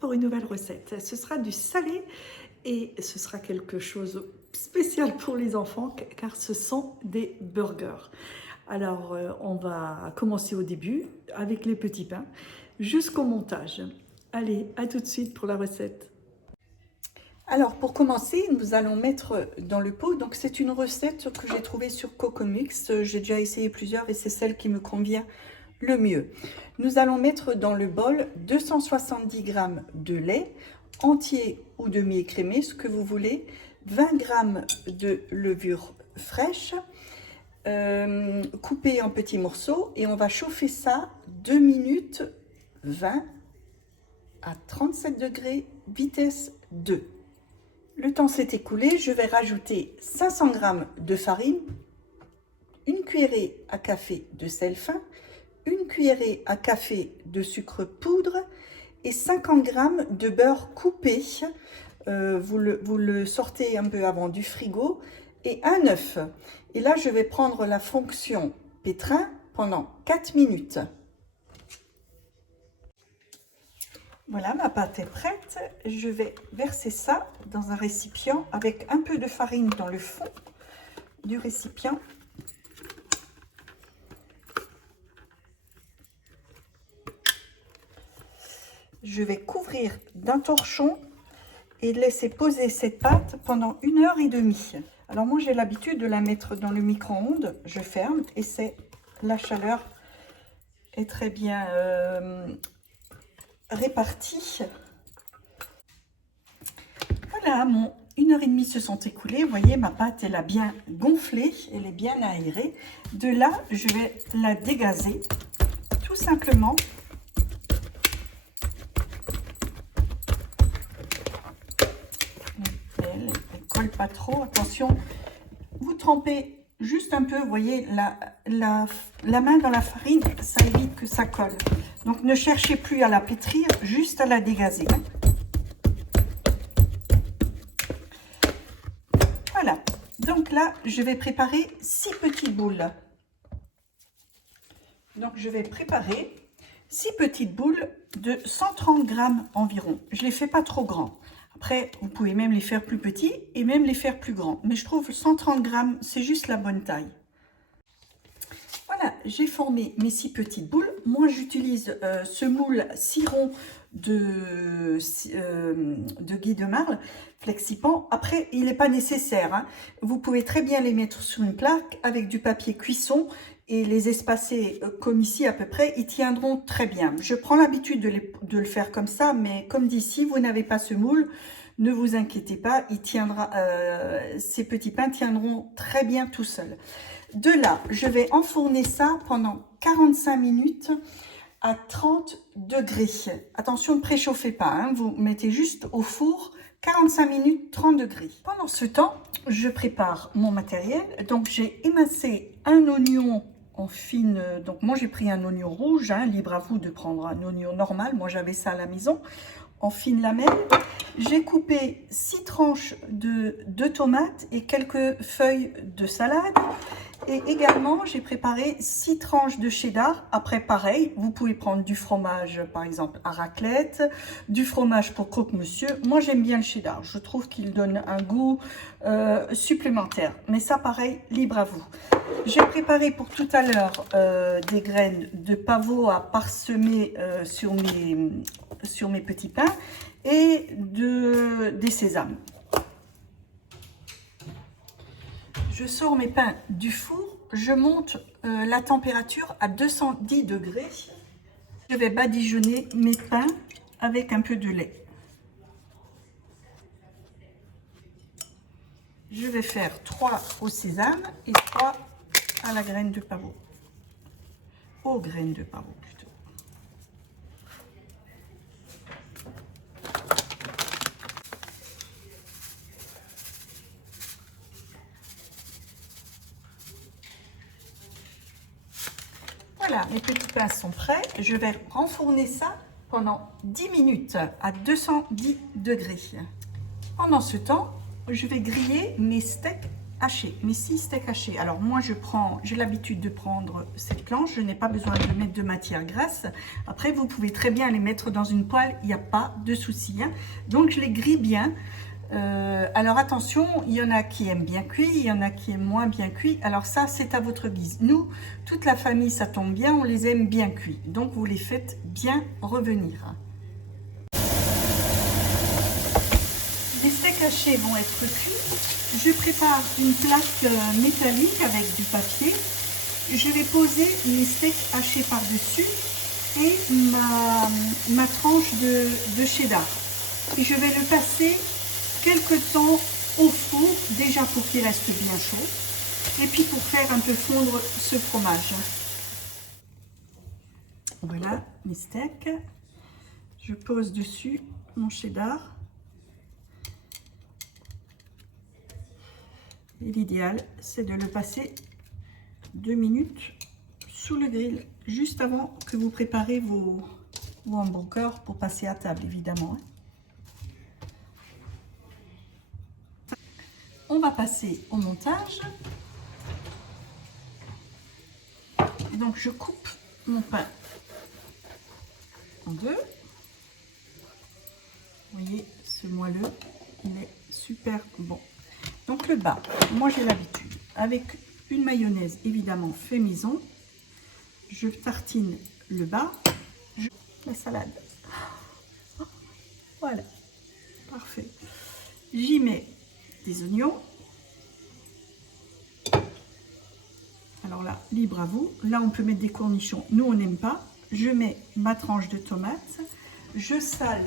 pour une nouvelle recette. Ce sera du salé et ce sera quelque chose de spécial pour les enfants car ce sont des burgers. Alors on va commencer au début avec les petits pains jusqu'au montage. Allez, à tout de suite pour la recette. Alors pour commencer, nous allons mettre dans le pot, donc c'est une recette que j'ai trouvée sur Cocomix, j'ai déjà essayé plusieurs et c'est celle qui me convient le mieux. Nous allons mettre dans le bol 270 g de lait, entier ou demi-écrémé, ce que vous voulez, 20 g de levure fraîche, coupée en petits morceaux, et on va chauffer ça 2 minutes 20 à 37 degrés, vitesse 2. Le temps s'est écoulé, je vais rajouter 500 g de farine, une cuillerée à café de sel fin, une cuillerée à café de sucre poudre et 50 g de beurre coupé. Vous le sortez un peu avant du frigo, et un œuf. Et là, je vais prendre la fonction pétrin pendant 4 minutes. Voilà, ma pâte est prête. Je vais verser ça dans un récipient avec un peu de farine dans le fond du récipient. Je vais couvrir d'un torchon et laisser poser cette pâte pendant 1h30. Alors moi j'ai l'habitude de la mettre dans le micro-ondes. Je ferme et la chaleur est très bien répartie. Voilà, mon 1h30 se sont écoulées. Vous voyez, ma pâte elle a bien gonflé, elle est bien aérée. De là, je vais la dégazer tout simplement. Elle colle pas trop. Attention, vous trempez juste un peu. Vous voyez, la main dans la farine, ça évite que ça colle. Donc ne cherchez plus à la pétrir, juste à la dégazer. Voilà. Donc là, je vais préparer 6 petites boules. Donc je vais préparer 6 petites boules de 130 g environ. Je ne les fais pas trop grands. Après, vous pouvez même les faire plus petits et même les faire plus grands. Mais je trouve 130 g, c'est juste la bonne taille. Voilà, j'ai formé mes 6 petites boules. Moi, j'utilise ce moule ciron de Guy de Marle, Flexipan. Après, il n'est pas nécessaire, hein. Vous pouvez très bien les mettre sur une plaque avec du papier cuisson et les espacer comme ici à peu près. Ils tiendront très bien. Je prends l'habitude de le faire comme ça, mais comme dit, si vous n'avez pas ce moule, ne vous inquiétez pas, il tiendra, ces petits pains tiendront très bien tout seuls. De là, je vais enfourner ça pendant 45 minutes à 30 degrés. Attention, ne préchauffez pas, hein, vous mettez juste au four 45 minutes, 30 degrés. Pendant ce temps, je prépare mon matériel. Donc, j'ai émincé un oignon en fine. Donc, moi, j'ai pris un oignon rouge, hein, libre à vous de prendre un oignon normal. Moi, j'avais ça à la maison, en fine lamelle. J'ai coupé 6 tranches de tomates et quelques feuilles de salade. Et également, j'ai préparé 6 tranches de cheddar. Après, pareil, vous pouvez prendre du fromage, par exemple, à raclette, du fromage pour croque-monsieur. Moi, j'aime bien le cheddar. Je trouve qu'il donne un goût supplémentaire. Mais ça, pareil, libre à vous. J'ai préparé pour tout à l'heure des graines de pavot à parsemer sur mes petits pains et des sésames. Je sors mes pains du four, je monte la température à 210 degrés. Je vais badigeonner mes pains avec un peu de lait. Je vais faire 3 au sésame et 3 à la graine de pavot. Aux graines de pavot plutôt. Voilà, mes petits pains sont prêts. Je vais renfourner ça pendant 10 minutes à 210 degrés. Pendant ce temps, je vais griller mes steaks hachés, mes 6 steaks hachés. Alors moi j'ai l'habitude de prendre cette planche, je n'ai pas besoin de mettre de matière grasse. Après vous pouvez très bien les mettre dans une poêle, il n'y a pas de souci, hein. Donc je les grille bien. Alors attention, il y en a qui aiment bien cuit, il y en a qui aiment moins bien cuit. Alors ça, c'est à votre guise. Nous, toute la famille, ça tombe bien, on les aime bien cuits. Donc vous les faites bien revenir. Les steaks hachés vont être cuits. Je prépare une plaque métallique avec du papier. Je vais poser mes steaks hachés par-dessus et ma tranche de cheddar. Et je vais le passer quelque temps au four, déjà pour qu'il reste bien chaud, et puis pour faire un peu fondre ce fromage. Voilà mes steaks. Je pose dessus mon cheddar. Et l'idéal, c'est de le passer 2 minutes sous le grill, juste avant que vous préparez vos hamburgers pour passer à table, évidemment. On va passer au montage. Donc je coupe mon pain en deux. Vous voyez, ce moelleux, il est super bon. Donc le bas, moi j'ai l'habitude, avec une mayonnaise évidemment fait maison, je tartine le bas, la salade. Voilà, parfait. J'y mets des oignons. Alors là, libre à vous. Là, on peut mettre des cornichons. Nous, on n'aime pas. Je mets ma tranche de tomate. Je sale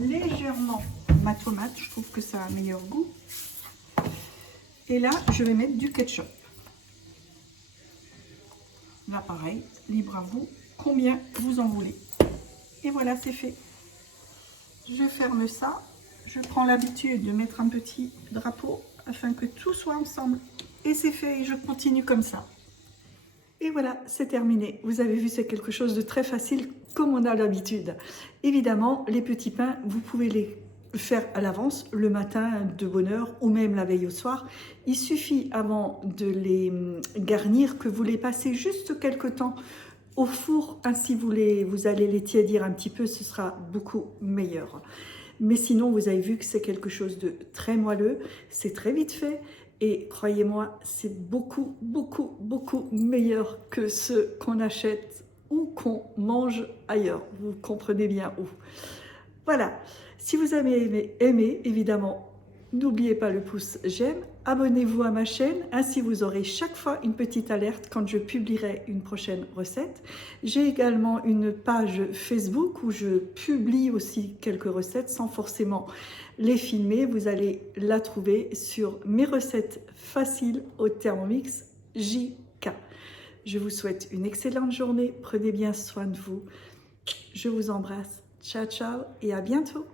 légèrement ma tomate. Je trouve que ça a un meilleur goût. Et là, je vais mettre du ketchup. Là, pareil, libre à vous. Combien vous en voulez. Et voilà, c'est fait. Je ferme ça. Je prends l'habitude de mettre un petit drapeau afin que tout soit ensemble. Et c'est fait, et je continue comme ça. Et voilà, c'est terminé. Vous avez vu, c'est quelque chose de très facile, comme on a l'habitude. Évidemment, les petits pains, vous pouvez les faire à l'avance, le matin de bonne heure, ou même la veille au soir. Il suffit, avant de les garnir, que vous les passez juste quelque temps au four. Ainsi, vous allez les tiédir un petit peu, ce sera beaucoup meilleur. Mais sinon, vous avez vu que c'est quelque chose de très moelleux, c'est très vite fait. Et croyez-moi, c'est beaucoup, beaucoup, beaucoup meilleur que ceux qu'on achète ou qu'on mange ailleurs. Vous comprenez bien où. Voilà. Si vous avez aimé, évidemment, n'oubliez pas le pouce j'aime. Abonnez-vous à ma chaîne, ainsi vous aurez chaque fois une petite alerte quand je publierai une prochaine recette. J'ai également une page Facebook où je publie aussi quelques recettes sans forcément les filmer. Vous allez la trouver sur mes recettes faciles au Thermomix JK. Je vous souhaite une excellente journée. Prenez bien soin de vous. Je vous embrasse. Ciao, ciao et à bientôt.